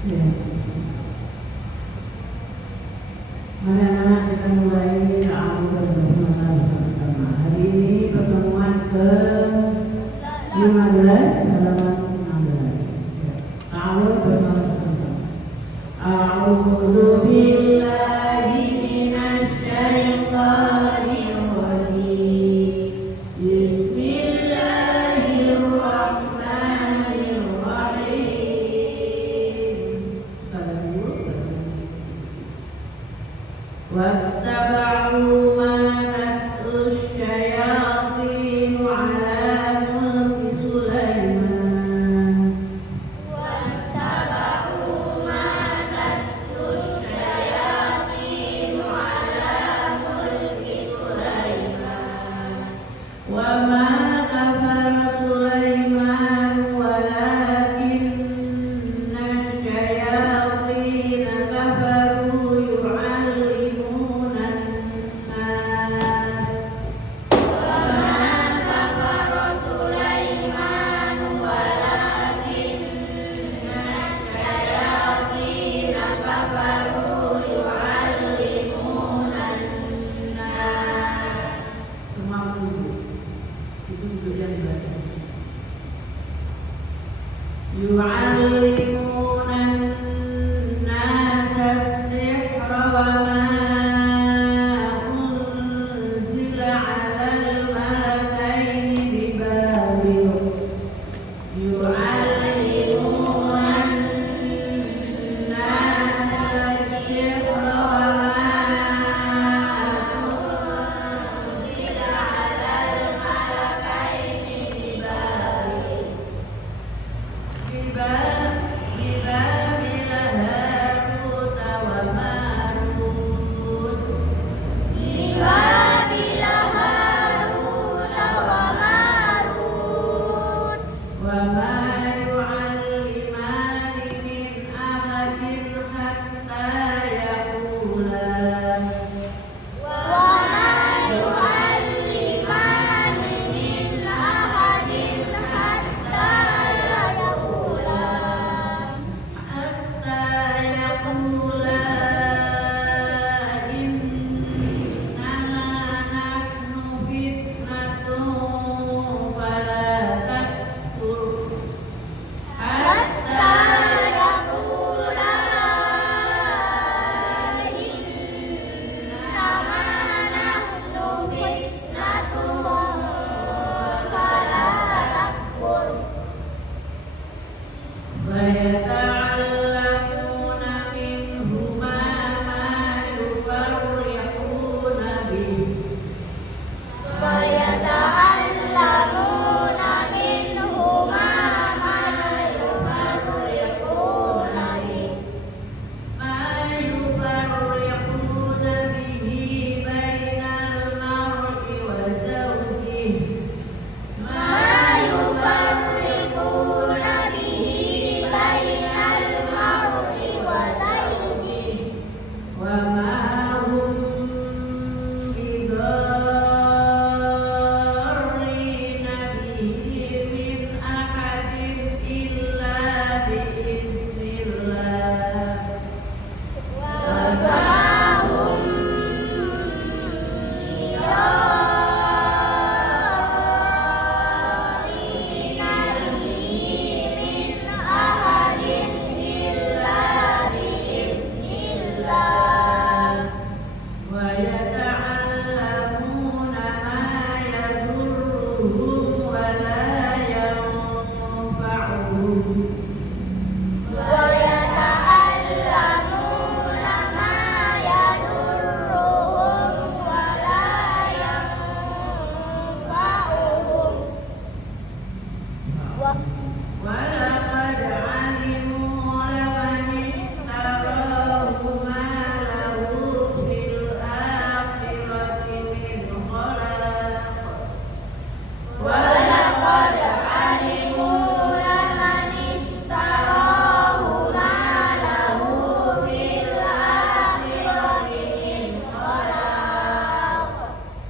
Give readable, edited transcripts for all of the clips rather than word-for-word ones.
Ya. Mari anak-anak kita mulai Al-Quran bersama-sama. Hari ini pertemuan ke-15 halaman 16. Al-Quran bersama-sama. A'udzu billahi minasy syaithanir rajim. واتبعوا ما تتلو الشياطين على ملك سليمان وما كفر سليمان ولكن الشياطين كفروا يعلمون الناس semua duduk. Itu tujuan ibadah. يعلمون الناس السحر وما أنزل على الملكين ببابل يعلمون الناس السحر وما ببابل هاروت وماروت وما يعلمان من أحد حتى يقولا إنما نحن فتنة فلا تكفر حتى فيتعلمون منهما ما يفرقون به بين المرء وزوجه وما هم بضارين به من أحد إلا بإذن الله ويتعلمون ما يضرهم ولا ينفعهم ولقد علموا لمن اشتراه ما له في الآخرة من خلاق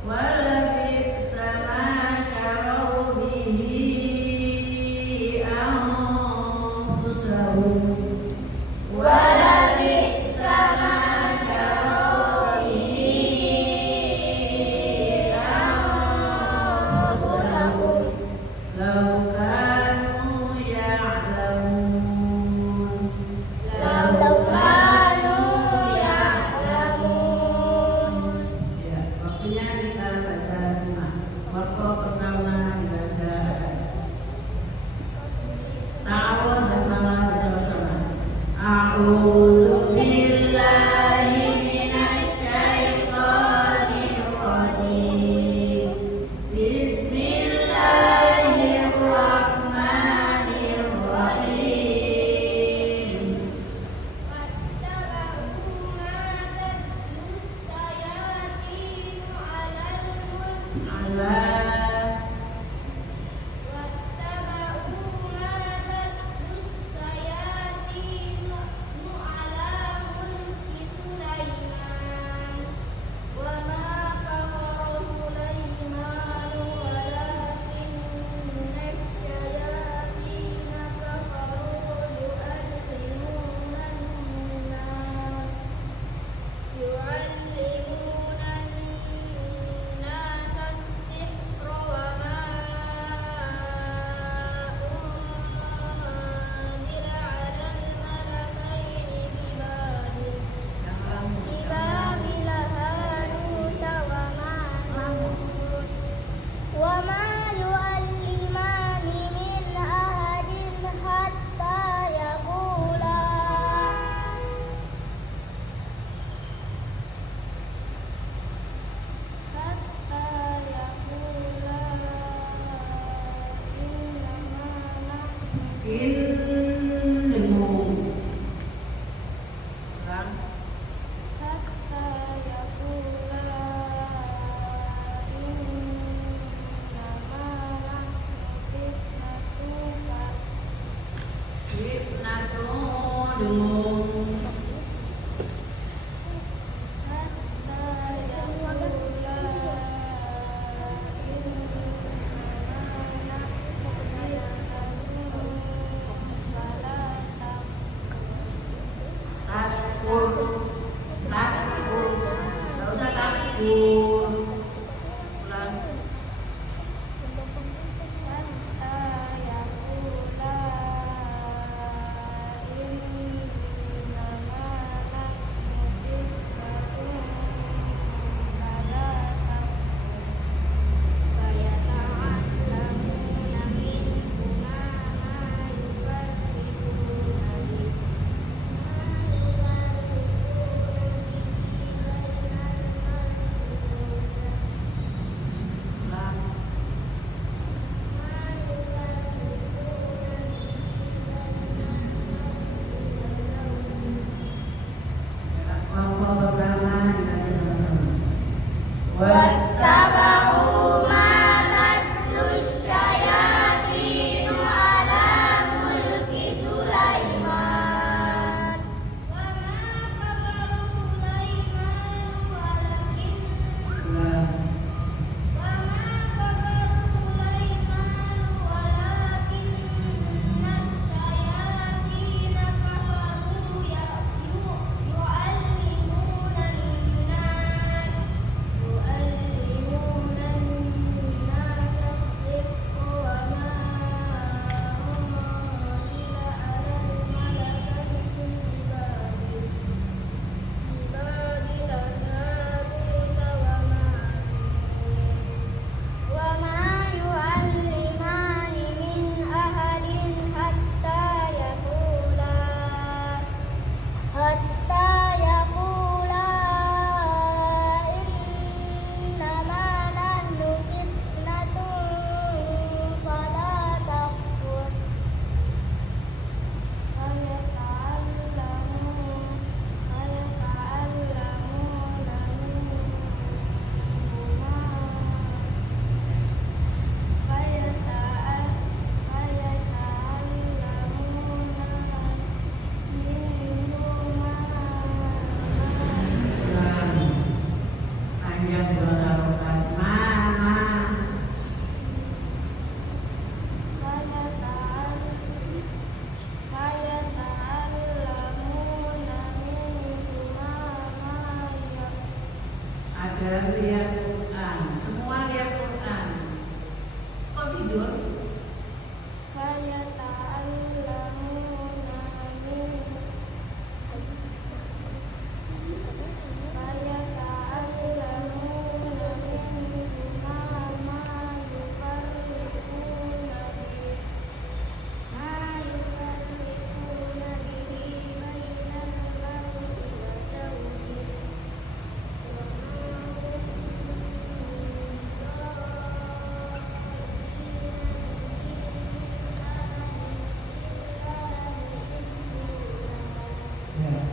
ولبئس ما شروا به أنفسهم Jung. Takfur, takfur, nggak usah takfur. Ulang. واتبعوا ما تتلو الشياطين على ملك سليمان وما كفر سليمان ولكن الشياطين كفروا يعلمون الناس السحر وما أنزل على الملكين ببابل هاروت وما يعلمان من أحد حتى يقولا إنما نحن فتنة فلا تكفر Panjang dua harokat. Mana? Ada lihat Quran. Semua lihat Quran. Kok tidur?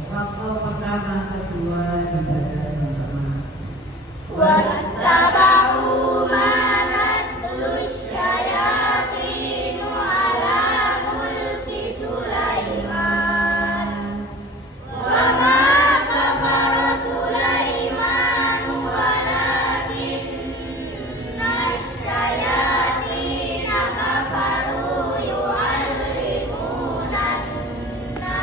Waktu pertama, kedua dibaca sama-sama. واتبعوا ما تتلو الشياطين على ملك سليمان وما كفر سليمان ولكن الشياطين كفروا يعلمون الناس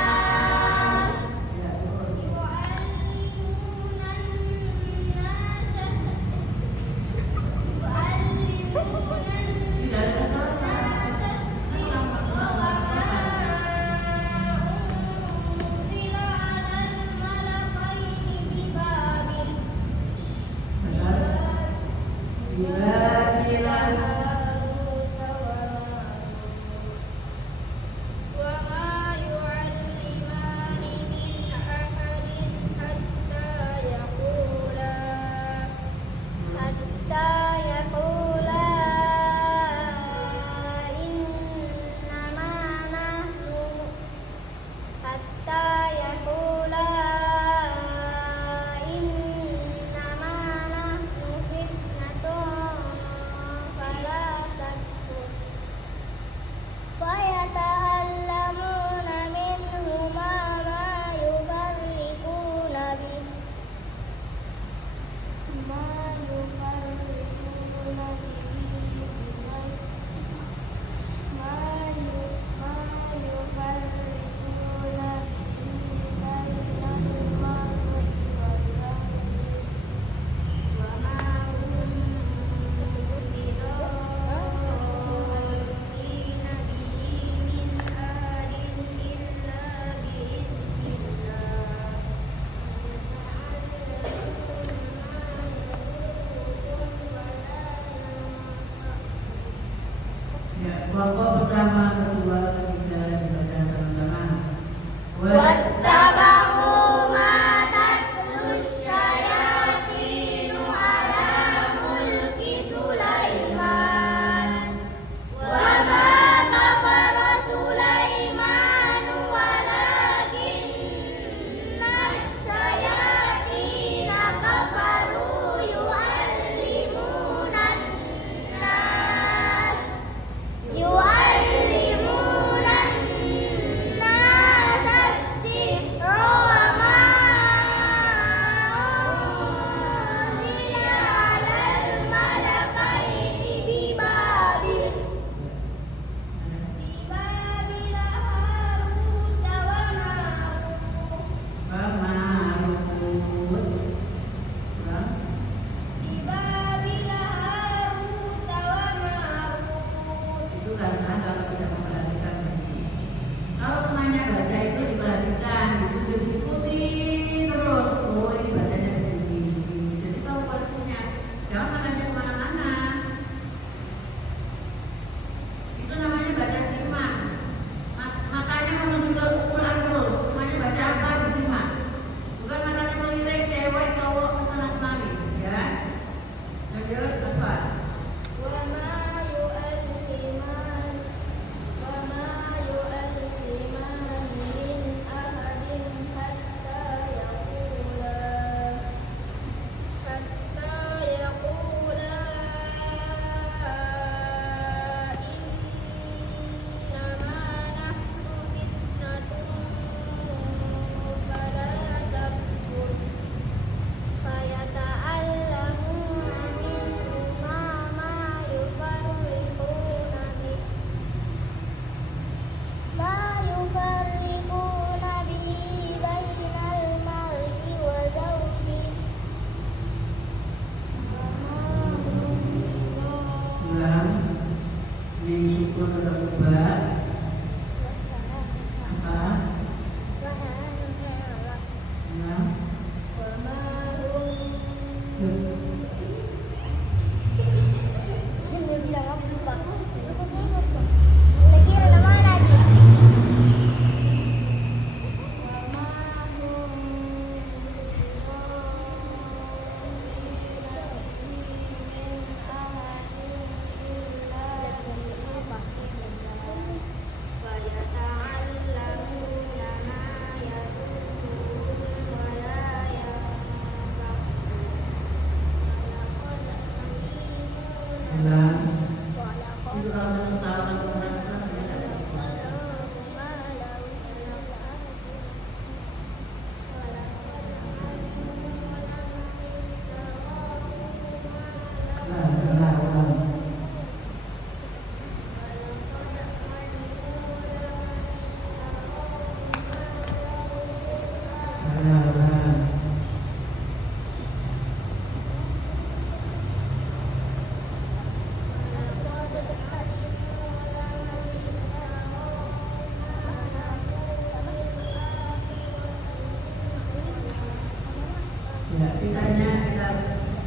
sisanya kita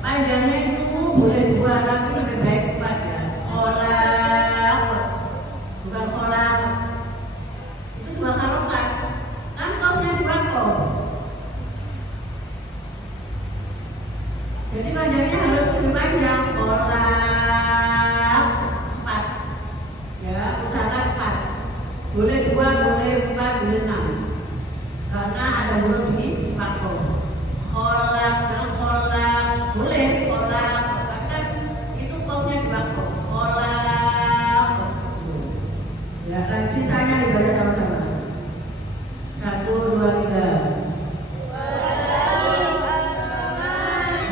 panjangnya itu boleh 2 tapi lebih baik 4 ya. Kholaq, bukan kholaq, itu 2 harokat kan kofnya di kof. Jadi panjangnya harus lebih panjang. Kholaq 4 ya, usahakan 4, boleh 2, boleh 4, boleh 6 karena ada huruf di kof. Kholaq dan kholaq boleh kholaq, bahkan itu kofnya di kof. Kholaq ya, dan sisanya dibaca sama-sama. 1, 2, 3.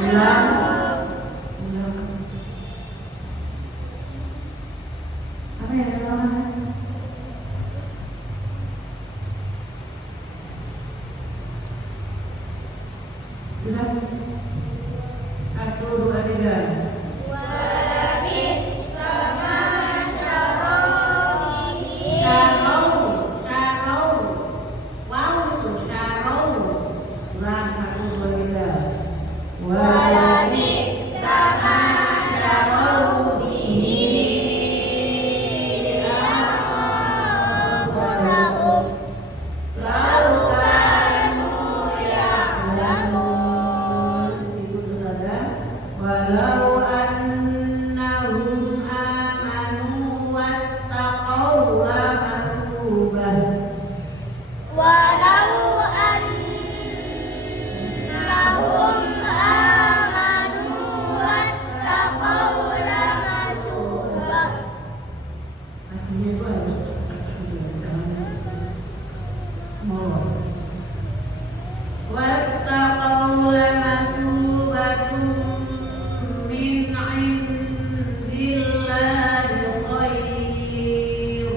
Ulang. Apa yang ada ulangan? Ulang. 1, 2, 3. Syarau, syarau. Wow itu syarau. Ulang 1, 2, 3. Waladi sama syarau bihi Anfusahum lau kanu ya'lamun. itu saudara. Walau annahum amanu wattaqau lamasubah. Walau annahum amanu wattaqau lamasubah. Artinya itu harus molor. Wattaqau lamasubatun min indillahi khair.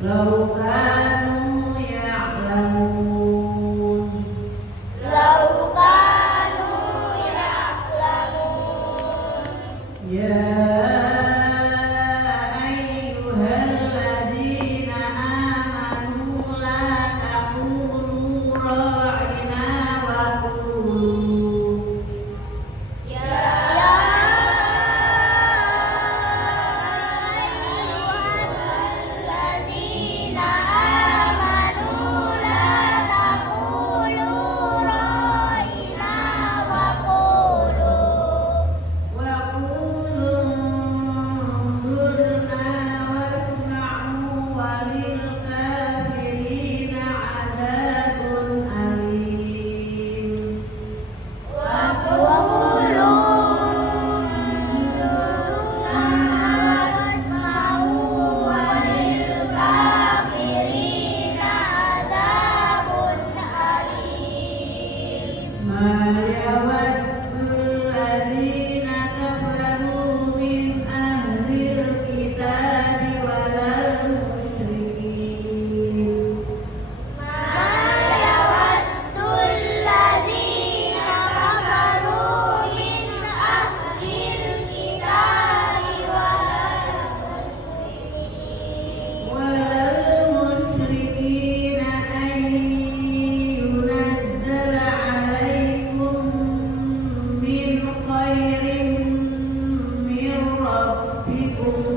Lau kanu ya'lamun. Ya ayyuhalladzina amanu la taqulu ra'ina wa qulu wa qulu anzurna wasma'u walil kafirina 'adzabun alim. Ma yawaddul ladzina kafaru min ahlil kitabi walal musyrikin. Walal musyrikina an yunazzala 'alaikum min khairin min rabbikum.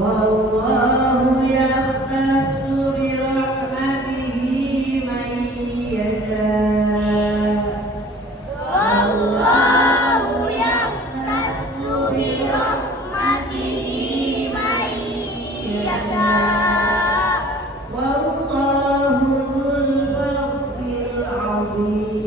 Wallahu yakhtassu bi rahmatihi man yasha'. Wallahu dzul fadlil 'adzim.